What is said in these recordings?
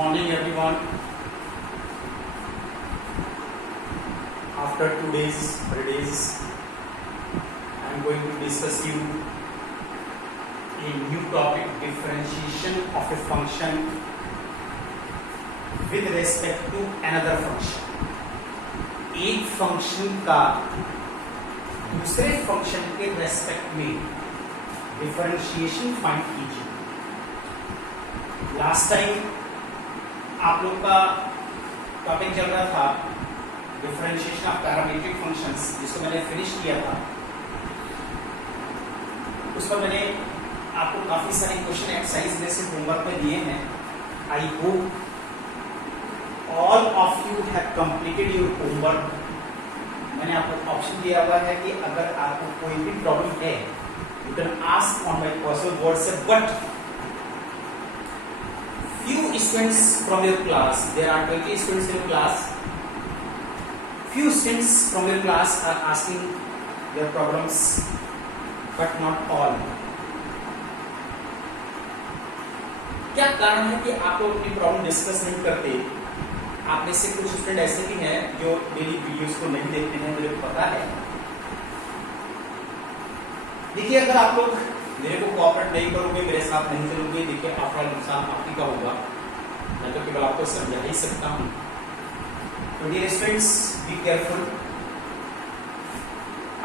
morning everyone. After 2 days holidays, I am going to discuss you a new topic, differentiation of a function with respect to another function. एक function का दूसरे function के respect में differentiation find कीजिए। Last time आप लोग का topic चल रहा था डिफरेंशिएशन ऑफ पैरामीट्रिक फंक्शंस, जिसको मैंने फिनिश किया था। उस पर मैंने आपको काफी सारे क्वेश्चन एक्सरसाइज में से होमवर्क में दिए हैं। I hope all of you have completed your homework. मैंने आपको ऑप्शन दिया हुआ है कि अगर आपको कोई भी प्रॉब्लम है you can ask on my personal WhatsApp, but few students from your class, there are 20 students in your class, few students from your class are asking their problems, but not all. क्या कारण है कि आप लोग अपनी problem discuss नहीं करते? आप में से कुछ स्टूडेंट ऐसे भी हैं जो डेली वीडियोस को नहीं देखते हैं, मुझे पता है। देखिए, अगर आप लोग मेरे को कोऑपरेट नहीं करोगे, मेरे साथ नहीं चलोगे, देखिए आपका नुकसान आप ही का होगा। मैं तो केवल आपको समझा ही सकता हूँ। तो डियर स्टूडेंट्स, बी केयरफुल,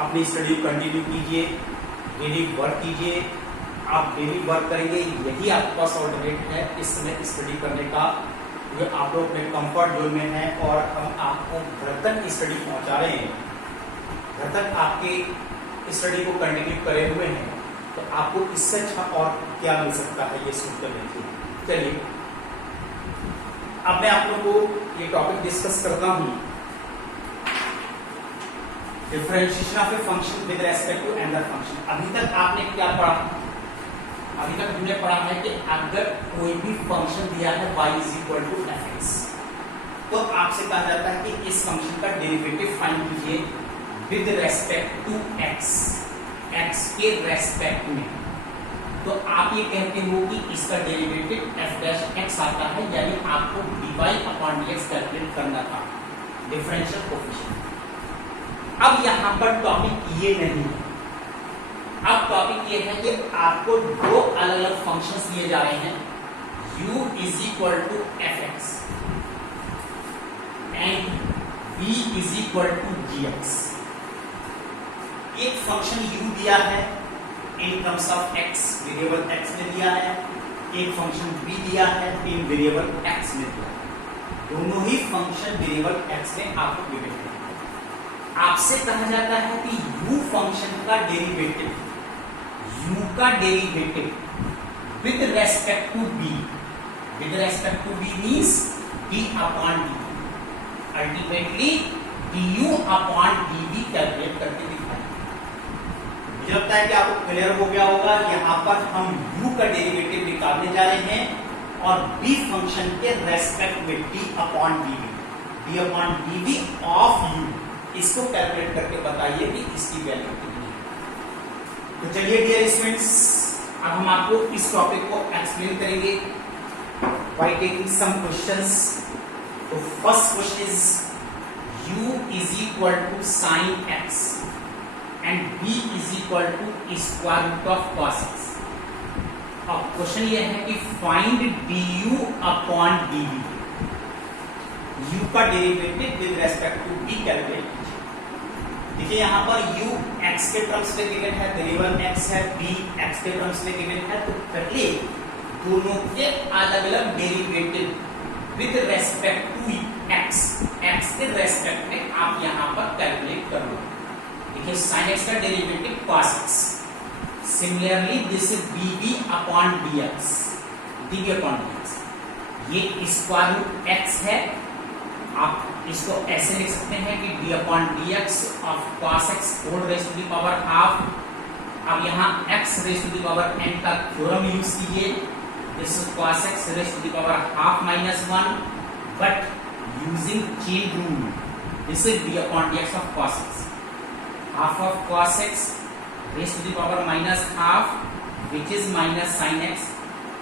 अपनी स्टडी कंटिन्यू कीजिए, डेली वर्क कीजिए। आप डेली वर्क करेंगे, यही आपके पास ऑल्टरनेट है इस समय स्टडी करने का। जो आप लोग अपने कंफर्ट जोन में हैं और हम आपको घर तक स्टडी पहुंचा रहे हैं, घर तक आपके स्टडी को कंटिन्यू करे हुए हैं, तो आपको इससे अच्छा और क्या मिल सकता है, ये सोचकर देखिए। चलिए, अब मैं आप लोगों को ये टॉपिक डिस्कस करता हूं, differentiation of a function with respect to another function. अभी तक आपने क्या पढ़ा? अभी तक हमने पढ़ा है कि अगर कोई भी फंक्शन दिया है y = fx, तो आपसे कहा जाता है कि इस फंक्शन का डेरिवेटिव फाइंड कीजिए with respect to x, x के रेस्पेक्ट में। तो आप ये कहते हो कि इसका डेरिवेटिव f' आता है, यानी आपको dy/dx कैलकुलेट करना था, डिफरेंशियल कोएफिशिएंट। अब यहां पर टॉपिक ये नहीं है, अब टॉपिक ये है कि आपको दो अलग अलग फंक्शंस दिए जा रहे हैं, u = fx and v = gx। एक फंक्शन u दिया है in terms of x, variable x में दिया है, एक फंक्शन v दिया है इन वेरिएबल x में दिया है। दोनों ही फंक्शन वेरिएबल x में आपको गिवन है। आपसे कहा जाता है कि u फंक्शन का डेरिवेटिव, u का derivative with respect to b, with respect to b means d/dt, ultimately du/dv calculate करके दिखाएं। मुझे लगता है कि आपको क्लियर हो गया होगा। यहां पर हम u का डेरिवेटिव निकालने जा रहे हैं और b फंक्शन के रेस्पेक्ट में d/dv ऑफ u, इसको कैलकुलेट करके बताइए कि इसकी वैल्यू कितनी है। तो चलिए डियर स्टूडेंट्स, अब हम आपको इस टॉपिक को एक्सप्लेन करेंगे बाय टेकिंग सम क्वेश्चंस। तो first question is u = sin x and v = cos x। अब क्वेश्चन ये है कि फाइंड du/dv, u का derivative with respect to b calculate कीजिए। देखिए, यहां पर u x के टर्म्स में गिवन है, वेरिएबल x है, b x के टर्म्स में गिवन है। तो पहले दोनों के अलग अलग derivative with respect to x, x के रेस्पेक्ट में आप यहां पर कैलकुलेट कर लो। देखिए, sin x का derivative cos x, similarly this is dv/dx, dv/dx, ये स्क्वायर रूट x है। आप इसको ऐसे लिख सकते हैं कि d/dx of cos x whole raise to the power half. अब यहाँ x raise to the power n का थ्योरम यूज कीजिए, this is cos x raise to the power half -1, but using chain rule, this is d/dx of cos x, half of cos x raise to the power -12 which is minus sin x।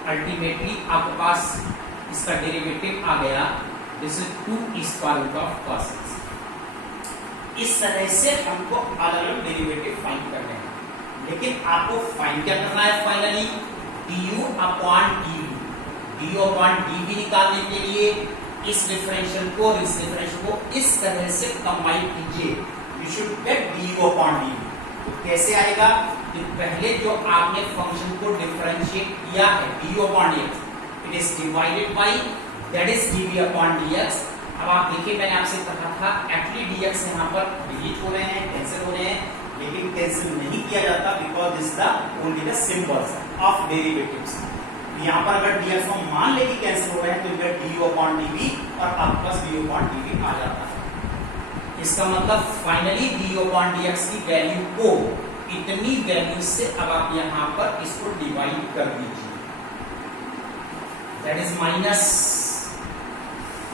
Ultimately आपके पास इसका derivative आ गया this is 2 square root of cos x। इस तरह से हमको अलग अलग डेरिवेटिव फाइंड करने हैं, लेकिन आपको फाइंड क्या करना है finally du upon dv। du upon dv निकालने के लिए इस डिफरेंशियल को और इस डिफरेंशियल को इस तरह से कंबाइन कीजिए, you should get du upon dv। तो कैसे आएगा कि पहले जो आपने फंक्शन को डिफरेंशिएट किया है du upon dx, it is divided by that is dv upon dx। अब आप देखिए मैंने आपसे कहा था एक्चुअली dx यहाँ पर डिलीट हो रहे हैं, कैंसिल हो रहे हैं, लेकिन कैंसिल नहीं किया जाता because this the only the symbols of derivatives. यहाँ पर अगर dx को मान ले कि कैंसिल हो रहे हैं तो इधर du अपॉन dv और अब प्लस du अपॉन dv आ जाता है। इसका मतलब फाइनली du अपॉन dx की वैल्यू को इतनी वैल्यू से अब आप यहाँ पर इसको डिवाइड कर दीजिए, that is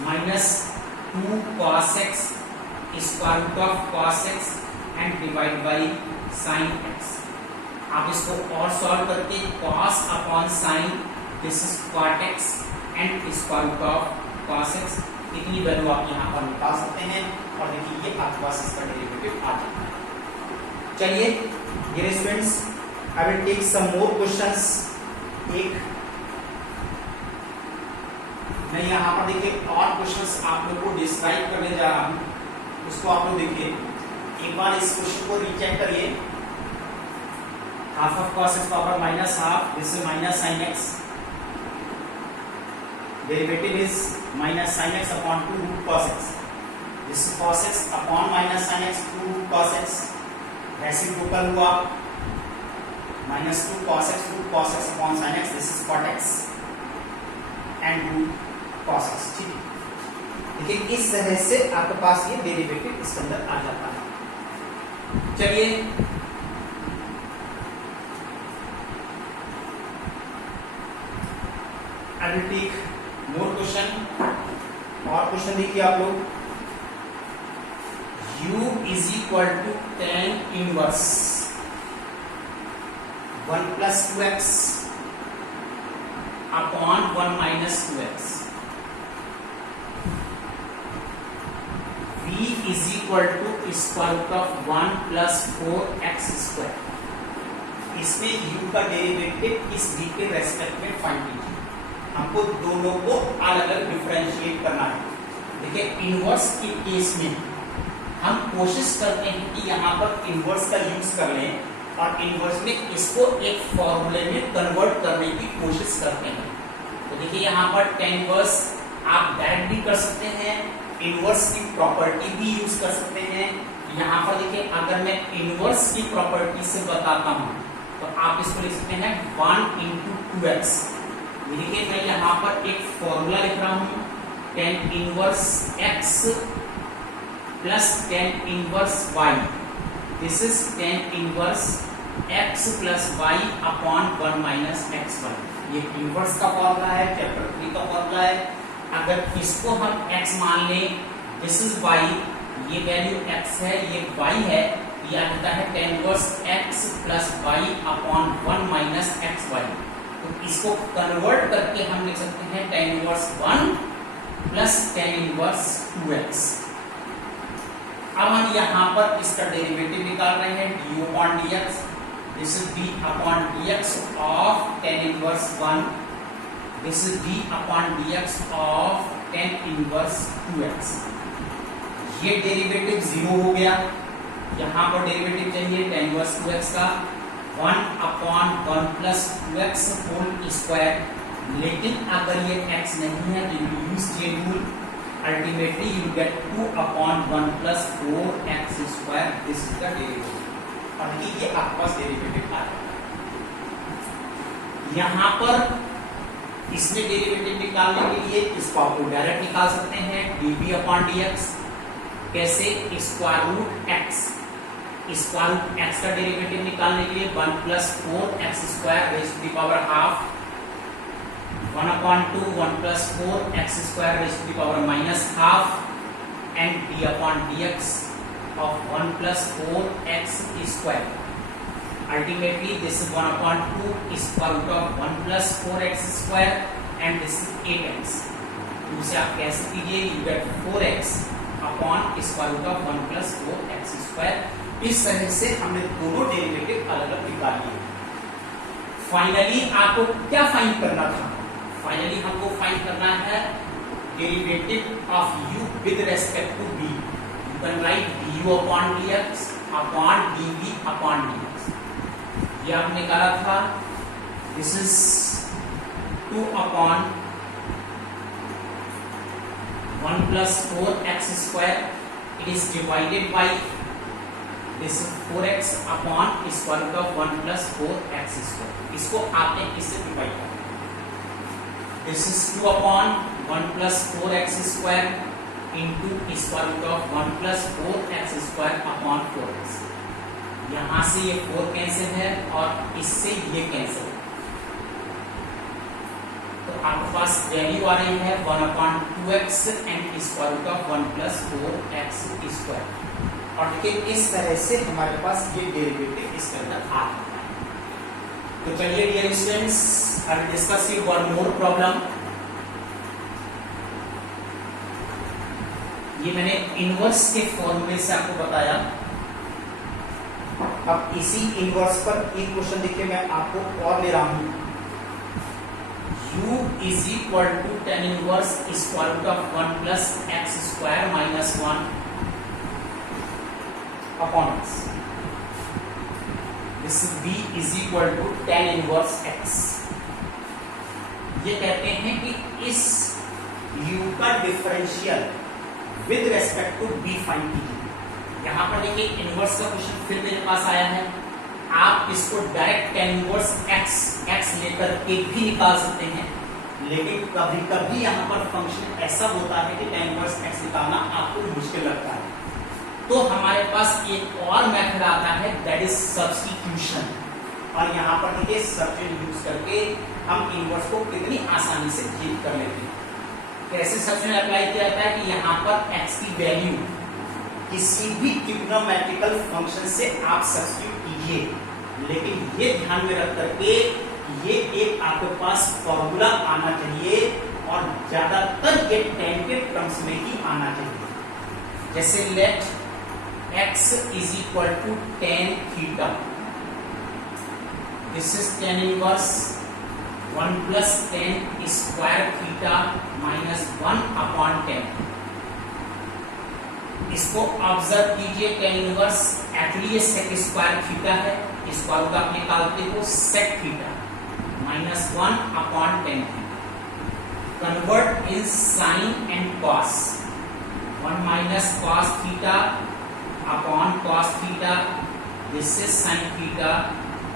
minus 2 cos x square root of cos x and divide by sin x। आप इसको और सॉल्व करके cos upon sin this is cot x and square root of cos x, इतनी वैल्यू आप यहाँ पर निकाल सकते हैं और देखिए ये आपके पास इसका डेरिवेटिव आ जाता है। चलिए dear students, I will take some more questions. मैं यहाँ पर देखिए और क्वेश्चंस आप लोग को डिस्क्राइब करने जा रहा हूँ, उसको आप लोग देखिए एक बार इस क्वेश्चन को रीचेक करिए। Half of cos x power minus half, this is minus sin x, derivative is minus sin x upon 2 root cos x, this is cos x upon minus sin x 2 root cos x, reciprocal हुआ minus 2 cos x root cos x upon sin x, this is cot x and root cos x। ठीक है, देखिए इस तरह से आपके पास ये derivative इसके अंदर आ जाता है। चलिए I will take more question. और क्वेश्चन देखिए आप लोग, u is equal to tan inverse 1 plus 2x upon 1 minus 2x। v is equal to square root of 1 plus 4x square. इसमें u का डेरिवेटिव इस v के रेस्पेक्ट में find कीजिए। हमको दोनों को अलग अलग डिफरेंशिएट करना है। देखिए इनवर्स के केस में हम कोशिश करते हैं कि यहाँ पर इनवर्स का यूज कर लें और इनवर्स में इसको एक फॉर्मूले में कन्वर्ट करने की कोशिश करते हैं। तो देखिए यहाँ पर tan इनवर्स आप डायरेक्ट भी कर सकते हैं, इनवर्स की प्रॉपर्टी भी यूज कर सकते हैं। यहाँ पर देखिए अगर मैं इनवर्स की प्रॉपर्टी से बताता हूँ तो आप इसको लिख सकते हैं 1 into 2x। देखिए मैं यहाँ पर एक फॉर्मूला लिख रहा हूँ tan inverse x plus tan inverse y, this is tan inverse x plus y upon 1 minus xy। ये इनवर्स का फॉर्मूला है, चैप्टर 3 का फॉर्मूला है। अगर इसको हम x मान लें, दिस इज y, ये वैल्यू x है, ये y है, ये आता है tan inverse x plus y upon 1 minus xy। तो इसको कन्वर्ट करके हम लिख सकते हैं tan inverse 1 plus tan inverse 2x। अब हम यहाँ पर इसका डेरिवेटिव निकाल रहे हैं du upon dx, this is d upon dx of tan inverse 1, this is d upon dx of tan inverse 2x। ये डेरिवेटिव 0 हो गया। यहाँ पर डेरिवेटिव चाहिए tan इनवर्स 2x का 1 upon 1 plus 2x whole square. लेकिन अगर ये x नहीं है तो यू यूज ये rule, ultimately you get 2 upon 1 plus 4x square, this is the derivative. और ये आपके पास डेरिवेटिव आ जाएगा। यहाँ पर इसमें डेरिवेटिव निकालने के लिए इसको आप डायरेक्ट निकाल सकते हैं dv अपॉन dx। कैसे? Square root x, square root x का डेरिवेटिव निकालने के लिए 1 plus 4x square raise to the power half, 1 upon 2 1 plus 4x square raise to the power minus half and d upon dx of 1 plus 4x square. Ultimately, this is 1 upon 2 square root of 1 plus 4x square and this is 8x। तो उसे आप कैसे कीजिए, you get 4x upon square root of 1 plus 4x square. इस तरह से हमने दोनों डेरिवेटिव अलग अलग निकाल लिए। फाइनली आपको क्या फाइंड करना था, फाइनली हमको फाइंड करना है derivative of u with respect to b। You can write du upon dx upon dv upon dx। ये आपने निकाला था, this is 2 upon 1 plus 4x square, it is divided by this 4x upon square root of 1 plus 4x square। इसको आपने इससे divide करना। This is 2 upon 1 plus 4x square into square root of 1 plus 4x square upon 4x। यहाँ से ये 4 cancel है और इससे ये कैंसिल है, तो आपके पास वैल्यू आ रही है 1 upon 2x and square root of 1 plus 4x square. और देखिए इस तरह से हमारे पास ये डेरिवेटिव इसके अंदर आ रहा है। तो चलिए dear students, I will discuss you one more problem. ये मैंने इनवर्स के फॉर्मूले से आपको बताया। अब इसी इनवर्स पर एक क्वेश्चन देखिए मैं आपको और ले रहा हूं। u is equal to tan inverse square root of 1 plus x square minus 1 upon x। This b is equal to tan inverse x। ये कहते हैं कि इस u का differential with respect to b find कीजिए। यहां पर देखिए इनवर्स का क्वेश्चन फिर मेरे पास आया है। आप इसको डायरेक्ट tan इनवर्स x लेकर के भी निकाल सकते हैं, लेकिन कभी कभी यहाँ पर फंक्शन ऐसा होता है कि tan इनवर्स x निकालना आपको मुश्किल लगता है। तो हमारे पास एक और मेथड आता है, दैट इज सब्स्टिट्यूशन। और यहाँ पर देखिए सब्स्टिट्यूशन यूज करके हम इनवर्स को कितनी आसानी से चेंज कर लेते हैं। कैसे सब्स्टिट्यूशन अप्लाई किया जाता है कि यहाँ पर x की वैल्यू किसी भी ट्रिग्नोमेट्रिकल फंक्शन से आप सब्स्टिट्यूट कीजिए, लेकिन ये ध्यान में रख करके ये एक आपके पास फॉर्मूला आना चाहिए और ज्यादातर ये tan के टर्म्स में ही आना चाहिए। जैसे let x is equal to tan theta, this is tan inverse 1 plus tan square theta minus 1 upon 10। इसको ऑब्जर्व कीजिए, tan इनवर्स एक्चुअली ये sec स्क्वायर थीटा है, इसको आप निकालते हो sec theta minus 1 upon 10। Convert in sine and cos, 1 minus cos theta upon cos theta, this is sine theta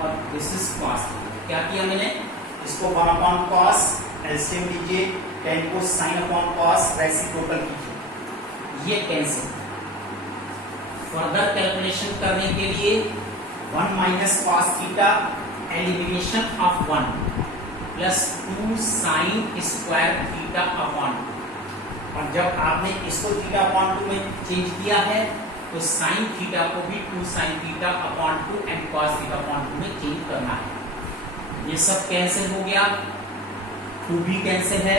और this is cos theta. क्या किया मैंने, इसको 1 अपॉन कॉस एलसीएम लीजिए, 10 को साइन अपॉन कॉस रेसिप्रोकल कीजिए, ये कैंसिल। फर्दर कैलकुलेशन करने के लिए 1 minus cos theta elimination of 1 plus 2 sine square theta upon. और जब आपने इसको थीटा अपॉन 2 में चेंज किया है तो साइन थीटा को भी 2 sign theta upon 2 and cos theta upon 2 में चेंज करना है। ये सब कैंसिल हो गया, 2 भी कैंसिल है,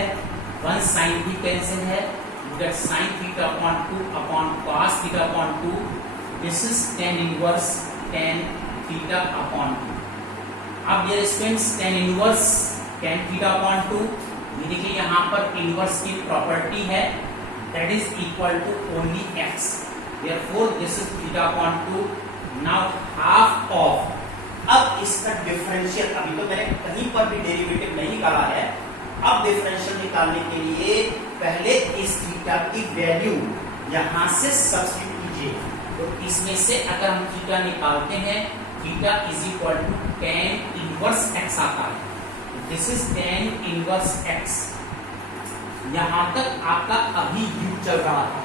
1 साइन भी कैंसिल है, sine theta upon 2 upon cos theta upon 2, this is tan inverse tan theta upon 2। अब ये students tan inverse tan theta upon 2, ये देखिए यहाँ पर इनवर्स की प्रॉपर्टी है that is equal to only x, therefore this is theta upon 2। Now half of, अब इसका डिफरेंशियल, अभी तो मैंने कहीं पर भी डेरिवेटिव नहीं निकाला है, अब डिफरेंशियल निकालने के लिए पहले इस थीटा की वैल्यू यहां से सब्स्टिट्यूट कीजिए। तो इसमें से अगर हम थीटा निकालते हैं, theta is equal to tan inverse x आता है, this is tan inverse x। यहां तक आपका अभी u चल रहा था।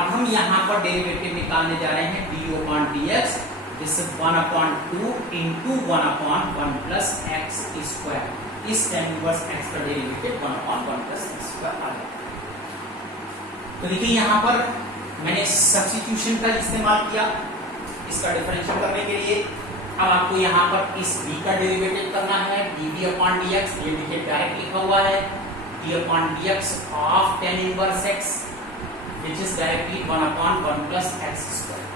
अब हम यहां पर डेरिवेटिव निकालने जा रहे हैं du upon dx, this is 1 upon 2 into 1 upon 1 plus x square. इस tan इनवर्स x का derivative 1 upon 1 plus x square आ गया। तो देखिए यहां पर मैंने सब्स्टिट्यूशन का इस्तेमाल किया इसका डिफरेंशियल करने के लिए। अब आपको यहाँ पर इस b का डेरिवेटिव करना है, dv अपॉन dx, ये देखिए डायरेक्ट लिखा हुआ है, d upon dx of tan inverse x which is directly 1 upon 1 plus x square।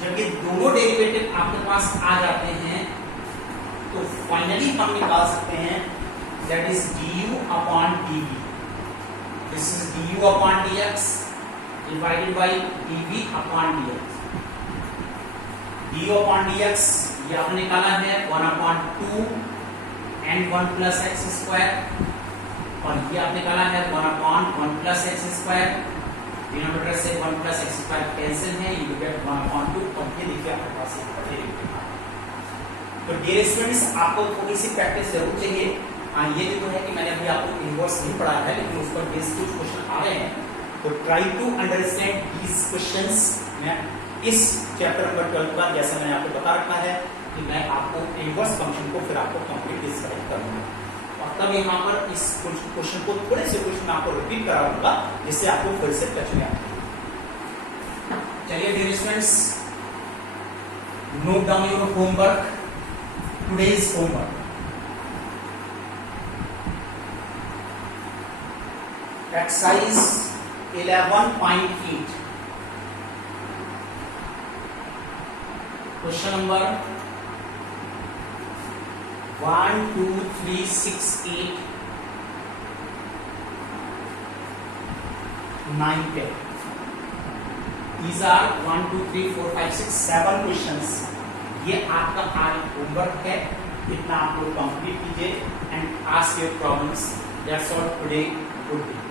जब ये दोनों डेरिवेटिव आपके पास आ जाते हैं तो फाइनली हम निकाल सकते हैं that is du upon dv। This is du upon dx divided by dv upon dx। du upon dx ये आपने निकाला है 1 upon 2 and 1 plus x square, और ये आपने निकाला है 1 upon 1 plus x square। Denominator से 1 plus x square कैंसिल है, you get 1 upon 2, और ये देखिए आपके पास यहाँ पर डेरिवेटिव आ गया। तो डियर स्टूडेंट्स, आपको थोड़ी सी प्रैक्टिस जरूर चाहिए। ये जो है कि मैंने अभी आपको इनवर्स नहीं पढ़ाया है, लेकिन उस पर बेस्ड कुछ क्वेश्चन आ रहे हैं, तो try to understand these questions. मैं इस चैप्टर नंबर 12 का जैसा मैंने आपको बता रखा है कि मैं आपको इनवर्स फंक्शन को फिर आपको कंप्लीट डिस्क्राइब करूंगा, और तब यहाँ पर इस क्वेश्चन को थोड़े से क्वेश्चन आपको रिपीट कराऊंगा जिससे आपको फिर से टच में आए। चलिए dear students, note down your homework, today's homework. Exercise 11.8, question number 1 2 3 6 8 9 10। These are 1 2 3 4 5 6 7 questions. ये आपका आज होमवर्क है, इतना आप लोग कंप्लीट कीजिए and ask your problems. That's all today, good day.